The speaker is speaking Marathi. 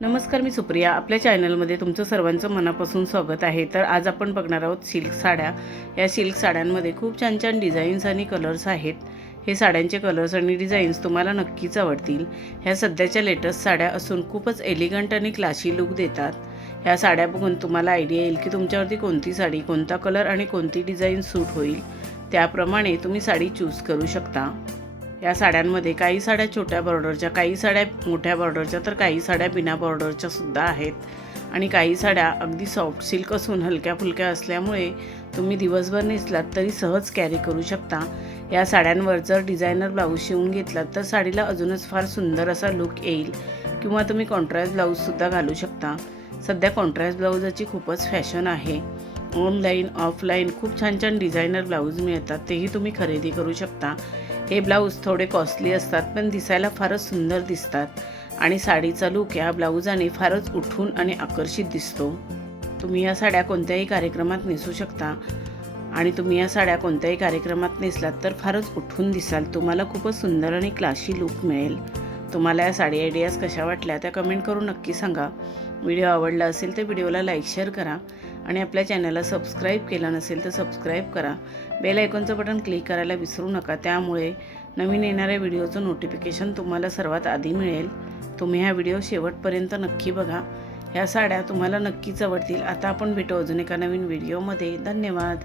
नमस्कार, मी सुप्रिया. आपल्या चॅनलमध्ये तुमचं सर्वांचं मनापासून स्वागत आहे. तर आज आपण बघणार आहोत सिल्क साड्या. या सिल्क साड्यांमध्ये खूप छान छान डिझाईन्स आणि कलर्स आहेत. हे साड्यांचे कलर्स आणि डिझाईन्स तुम्हाला नक्कीच आवडतील. ह्या सध्याच्या लेटेस्ट साड्या असून खूपच एलिगंट आणि क्लासी लुक देतात. ह्या साड्या बघून तुम्हाला आयडिया येईल की तुमच्यावरती कोणती साडी, कोणता कलर आणि कोणती डिझाईन सूट होईल. त्याप्रमाणे तुम्ही साडी चूज करू शकता. या साड्यांमध्ये काही साड्या छोट्या बॉर्डरच्या, काही साड्या मोठ्या बॉर्डरच्या, तर काही साड्या बिना बॉर्डरच्या सुद्धा आहेत. आणि काही साड्या अगदी सॉफ्ट सिल्क असून हलक्या फुलक्या असल्यामुळे तुम्ही दिवसभर नेसलात तरी सहज कॅरी करू शकता. या साड्यांवर जर डिझायनर ब्लाऊज शिवून घेतलात तर साडीला अजूनच फार सुंदर असा लुक येईल. किंवा तुम्ही कॉन्ट्रास्ट ब्लाऊजसुद्धा घालू शकता. सध्या कॉन्ट्रास्ट ब्लाऊजाची खूपच फॅशन आहे. ऑनलाईन ऑफलाईन खूप छान छान डिझायनर ब्लाऊज मिळतात, तेही तुम्ही खरेदी करू शकता. हे ब्लाऊज थोडे कॉस्टली असतात पण दिसायला फारच सुंदर दिसतात आणि साडीचा लूक या ब्लाऊजाने फारच उठून आणि आकर्षित दिसतो. तुम्ही या साड्या कोणत्याही कार्यक्रमात नेसू शकता आणि तुम्ही या साड्या कोणत्याही कार्यक्रमात नेसलात तर फारच उठून दिसाल. तुम्हाला खूपच सुंदर आणि क्लासी लूक मिळेल. तुम्हाला या साडी आयडियाज कशा वाटल्या त्या कमेंट करून नक्की सांगा. व्हिडिओ आवडला असेल तर व्हिडिओला लाईक शेअर करा आणि आपल्या चॅनलला सबस्क्राईब केलं नसेल तर सबस्क्राईब करा. बेल आयकॉनचं बटन क्लिक करायला विसरू नका. त्यामुळे नवीन येणाऱ्या व्हिडिओचं नोटिफिकेशन तुम्हाला सर्वात आधी मिळेल. तुम्ही हा व्हिडिओ शेवटपर्यंत नक्की बघा. ह्या साड्या तुम्हाला नक्कीच आवडतील. आता आपण भेटू अजून एका नवीन व्हिडिओमध्ये. धन्यवाद.